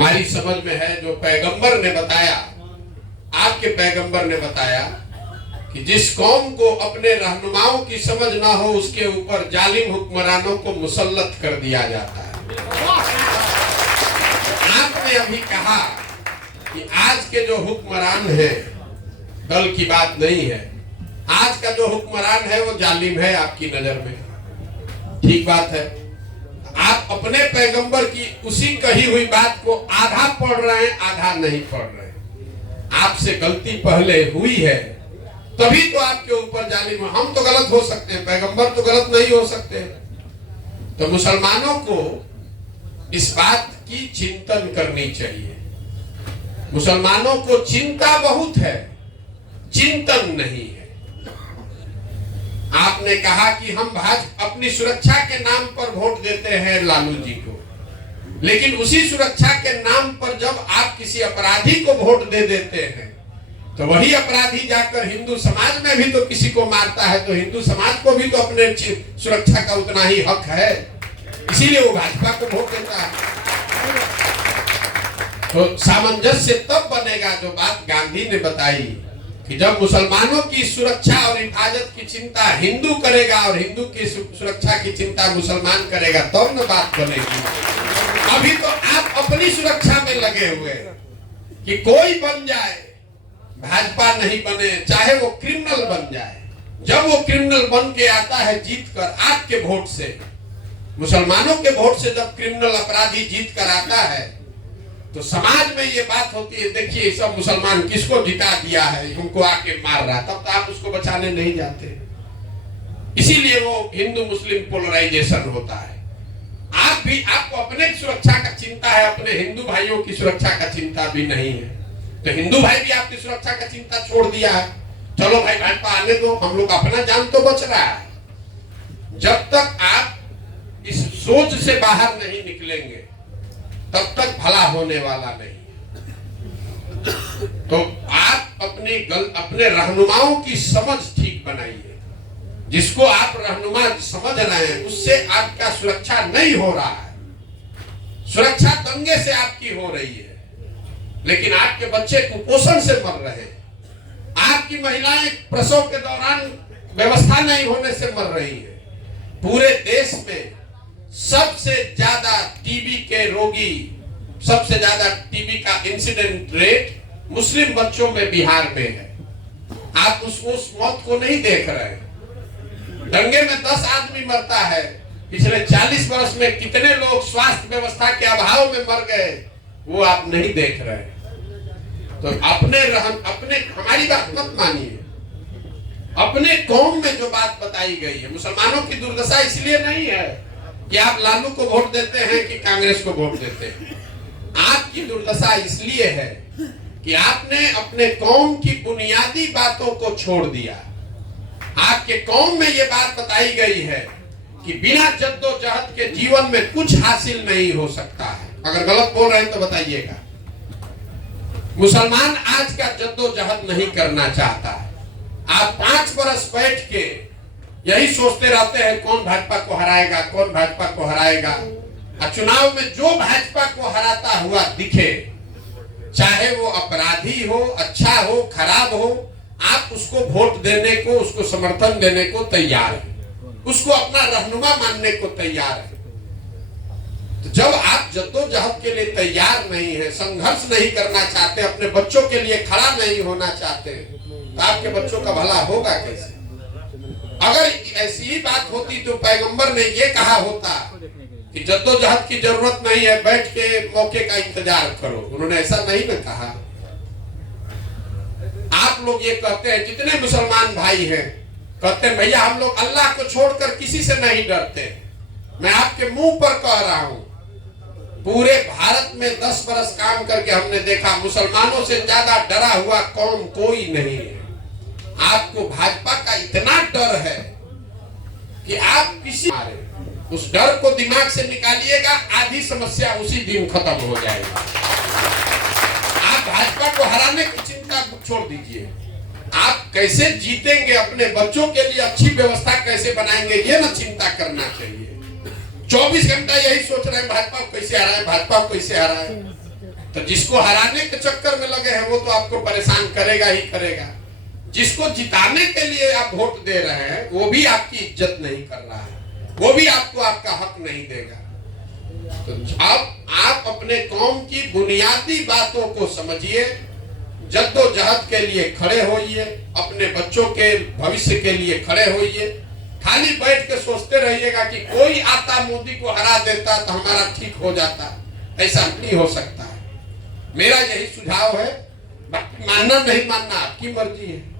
हमारी समझ में है जो पैगंबर ने बताया, आपके पैगंबर ने बताया कि जिस कौम को अपने रहनुमाओं की समझ ना हो उसके ऊपर जालिम हुक्मरानों को मुसल्लत कर दिया जाता है। आपने अभी कहा कि आज के जो हुक्मरान हैं, दल की बात नहीं है, आज का जो हुक्मरान है वो जालिम है आपकी नजर में। ठीक बात है, आप अपने पैगंबर की उसी कही हुई बात को आधा पढ़ रहे हैं, आधा नहीं पढ़ रहे हैं। आपसे गलती पहले हुई है तभी तो आपके ऊपर जालिम। हम तो गलत हो सकते हैं, पैगंबर तो गलत नहीं हो सकते। तो मुसलमानों को इस बात की चिंतन करनी चाहिए। मुसलमानों को चिंता बहुत है, चिंतन नहीं है। आपने कहा कि हम भाजपा अपनी सुरक्षा के नाम पर वोट देते हैं लालू जी को, लेकिन उसी सुरक्षा के नाम पर जब आप किसी अपराधी को वोट दे देते हैं तो वही अपराधी जाकर हिंदू समाज में भी तो किसी को मारता है, तो हिंदू समाज को भी तो अपने सुरक्षा का उतना ही हक है, इसीलिए वो भाजपा को वोट देता है। तो सामंजस्य तब बनेगा जो बात गांधी ने बताई कि जब मुसलमानों की सुरक्षा और हिफाजत की चिंता हिंदू करेगा और हिंदू की सुरक्षा की चिंता मुसलमान करेगा, तब न बात बनेगी। अभी तो आप अपनी सुरक्षा में लगे हुए कि कोई बन जाए, भाजपा नहीं बने, चाहे वो क्रिमिनल बन जाए। जब वो क्रिमिनल बन के आता है जीत कर आपके वोट से, मुसलमानों के वोट से जब क्रिमिनल अपराधी जीत कर आता है तो समाज में ये बात होती है, देखिए सब मुसलमान किसको जिता दिया है, हमको आके मार रहा है, तब तो आप उसको बचाने नहीं जाते। इसीलिए वो हिंदू मुस्लिम पोलराइजेशन होता है। आप भी, आपको अपने सुरक्षा का चिंता है, अपने हिंदू भाइयों की सुरक्षा का चिंता भी नहीं है। तो हिंदू भाई भी आपकी सुरक्षा का चिंता छोड़ दिया है, चलो भाई भाजपा आने दो, हम लोग अपना जान तो बच रहा है। जब तक आप इस सोच से बाहर नहीं निकलेंगे तब तक भला होने वाला नहीं। तो आप अपने रहनुमाओं की समझ ठीक बनाइए। जिसको आप रहनुमा समझ रहे हैं उससे आपका सुरक्षा नहीं हो रहा है, सुरक्षा दंगे से आपकी हो रही है, लेकिन आपके बच्चे कुपोषण से मर रहे हैं, आपकी महिलाएं प्रसव के दौरान व्यवस्था नहीं होने से मर रही है। पूरे देश में सबसे ज्यादा टीबी के रोगी, सबसे ज्यादा टीबी का इंसिडेंट रेट मुस्लिम बच्चों में बिहार में है। आप उस मौत को नहीं देख रहे। दंगे में 10 आदमी मरता है, पिछले 40 वर्ष में कितने लोग स्वास्थ्य व्यवस्था के अभाव में मर गए वो आप नहीं देख रहे। तो अपने हमारी बात मत मानिए। अपने कौम में जो बात बताई गई है, मुसलमानों की दुर्दशा इसलिए नहीं है कि आप लालू को वोट देते हैं कि कांग्रेस को वोट देते हैं। आपकी दुर्दशा इसलिए है कि आपने अपने कौम की बुनियादी बातों को छोड़ दिया। आपके कौम में ये बात बताई गई है कि बिना जद्दोजहद के जीवन में कुछ हासिल नहीं हो सकता है। अगर गलत बोल रहे हैं तो बताइएगा। मुसलमान आज का जद्दोजहद नहीं करना चाहता है। आप 5 बरस बैठ के यही सोचते रहते हैं कौन भाजपा को हराएगा, कौन भाजपा को हराएगा। और चुनाव में जो भाजपा को हराता हुआ दिखे, चाहे वो अपराधी हो, अच्छा हो, खराब हो, आप उसको वोट देने को, उसको समर्थन देने को तैयार है, उसको अपना रहनुमा मानने को तैयार है। तो जब आप जद्दोजहद के लिए तैयार नहीं है, संघर्ष नहीं करना चाहते, अपने बच्चों के लिए खड़ा नहीं होना चाहते, तो आपके बच्चों का भला होगा कैसे? अगर ऐसी ही बात होती तो पैगंबर ने ये कहा होता कि जद्दोजहद की जरूरत नहीं है, बैठ के मौके का इंतजार करो। उन्होंने ऐसा नहीं ना कहा। आप लोग ये कहते हैं, जितने मुसलमान भाई हैं कहते हैं भैया हम लोग अल्लाह को छोड़कर किसी से नहीं डरते। मैं आपके मुंह पर कह रहा हूं, पूरे भारत में 10 बरस काम करके हमने देखा मुसलमानों से ज्यादा डरा हुआ कौम कोई नहीं है। आपको भाजपा का इतना डर है कि आप किसी उस डर को दिमाग से निकालिएगा, आधी समस्या उसी दिन खत्म हो जाएगी। आप भाजपा को हराने की चिंता छोड़ दीजिए, आप कैसे जीतेंगे, अपने बच्चों के लिए अच्छी व्यवस्था कैसे बनाएंगे, ये ना चिंता करना चाहिए। 24 घंटा यही सोच रहे हैं भाजपा को कैसे हराए, भाजपा को कैसे हराए। तो जिसको हराने के चक्कर में लगे हैं वो तो आपको परेशान करेगा ही करेगा। जिसको जिताने के लिए आप वोट दे रहे हैं वो भी आपकी इज्जत नहीं कर रहा है, वो भी आपको आपका हक नहीं देगा। तो आप अपने कौम की बुनियादी बातों को समझिए, जद्दोजहद के लिए खड़े होइए, अपने बच्चों के भविष्य के लिए खड़े होइए। खाली बैठ के सोचते रहिएगा कि कोई आता मोदी को हरा देता तो हमारा ठीक हो जाता, ऐसा नहीं हो सकता है। मेरा यही सुझाव है, बाकी मानना नहीं मानना आपकी मर्जी है।